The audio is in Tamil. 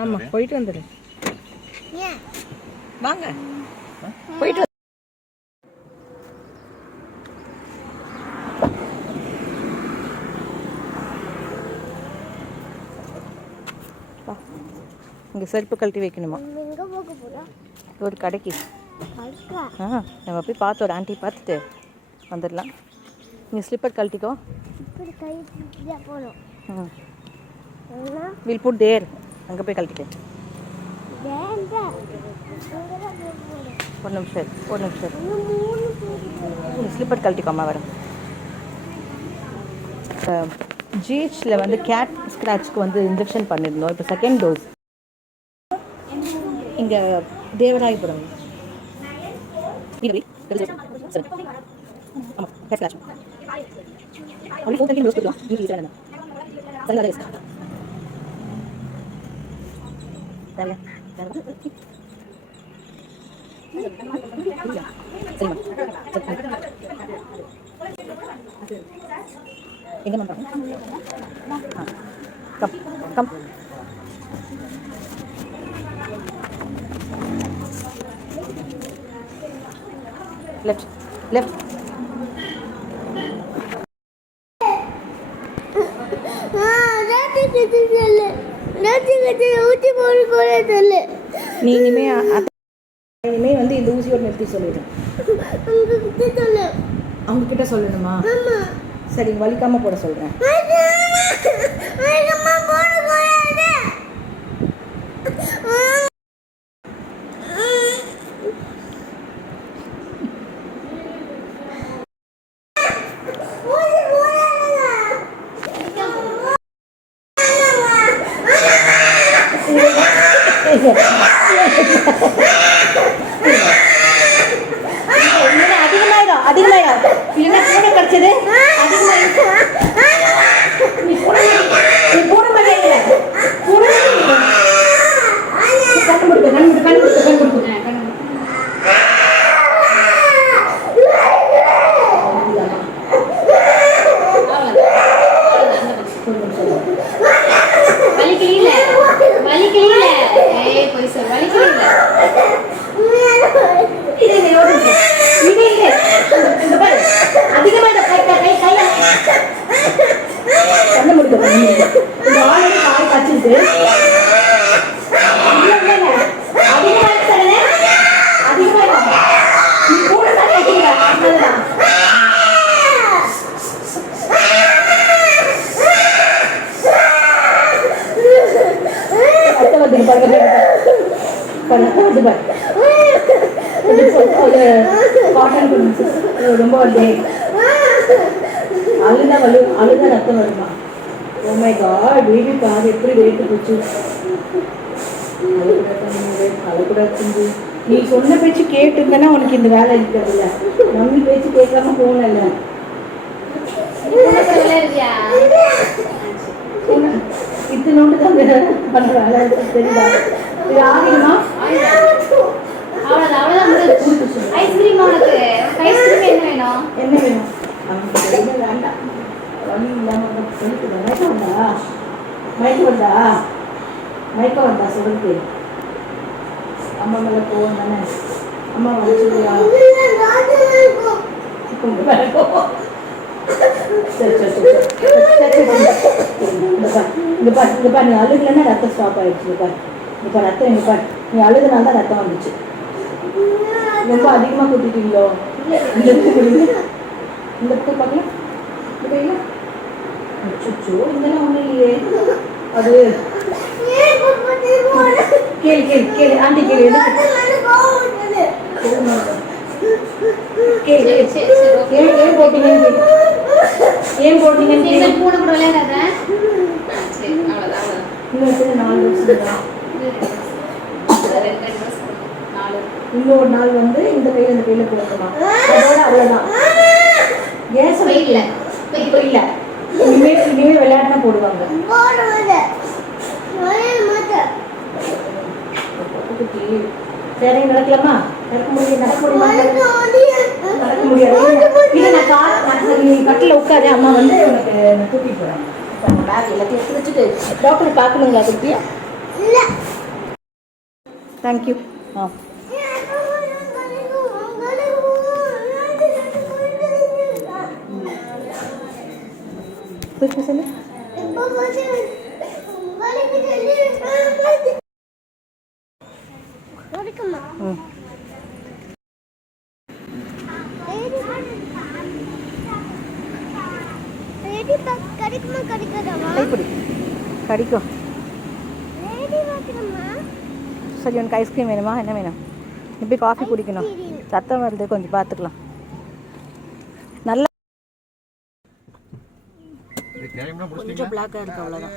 ஆமாம், போயிட்டு வந்துடு. வாங்க போயிட்டு இங்கே செருப்பு கழட்டி வைக்கணுமா? ஒரு கடைக்கு. நம்ம போய் பார்த்து ஒரு ஆண்டி பார்த்துட்டு வந்துடலாம். இங்கே ஸ்லிப்பர் கழட்டிக்கோ. வில் புட் தேர். அங்கே போய் கழட்டிக்க. ஒரு நிமிஷம் ஸ்லிப்பர் கழட்டிக்கோமா. வரும் ஜிஹெச்சில் வந்து கேட் ஸ்க்ராட்ச்க்கு வந்து இன்ஜெக்ஷன் பண்ணியிருந்தோம். இப்போ செகண்ட் டோஸ் இங்கே தேவராயபுரம். எங்கே கம் கம் left நீ இனிமே வந்து இந்த ஊசியோட நிறுத்தி சொல்லிடுறேன். அவங்க கிட்ட சொல்லணுமா? சரி, வலிக்காம போட சொல்றேன். அதிகமாயிடும் இல்லைன்னா கூட கிடைச்சது ரொம்ப அழுத ரத்தம் வருமா? Oh my god, baby car எப்படி வெயிட்டு போச்சு. அழக்கூடாது. நீ சொன்ன பேச்சு கேட்டுருந்தேன்னா உனக்கு இந்த வேலை இருக்கிறதில்ல. மம்மி பேச்சு கேட்காம போனல. இத்தனோண்டு தான் பண்ண வேலை தெரியுதா? இது ஆகிடுமா? ஐஸ்கிரீம் என்ன வேணும்? வேண்டாம். மயக்கம் வந்தா சொல்லுக்கு. அம்மா மேல போவோம் தானே. அம்மா வச்சுருவியா? நீ அழுகலன்னா ரத்தம் ஸ்டாப் ஆயிடுச்சு. இப்ப ரத்தம் இங்க பாரு, நீ அழுதுனால தான் ரத்தம் வந்துச்சு. ரொம்ப அதிகமா கூட்டிட்டீங்களோ? இந்த பக்கம் பார்க்கலாம். இதெல்லாம் ஒண்ணும் இல்லையே. அது கேளு ஆண்டி கேளு. ஏன் போட்டீங்கன்னு இன்னொரு நாள் வந்து இந்த கையில போடணும். அதோட அவ்வளவுதான். ஏன் சொல்ல இப்போ இல்ல, இனிமே விளையாட்டுனா போடுவாங்க. சரி, நடக்கலாமா? நடக்க முடியாது. நீ கட்டில உட்காரு, அம்மா வந்து உனக்கு நான் கூட்டிட்டு போறேன். பேக் எல்லாத்தையும் எடுத்து வச்சுட்டு டாக்டர் பார்க்கணுங்களா? குட்டியா தேங்க்யூ. ஆ திருப்பி சொல்லு. ம் கைப்பிடி கடிக்கும். சரி, உனக்கு ஐஸ்கிரீம் வேணுமா? என்ன வேணும்? இப்படி காஃபி குடிக்கணும். சத்தம் வருது, கொஞ்சம் பார்த்துக்கலாம். நல்லா கொஞ்சம் பிளாக்காக இருக்குது, அவ்வளோதான்.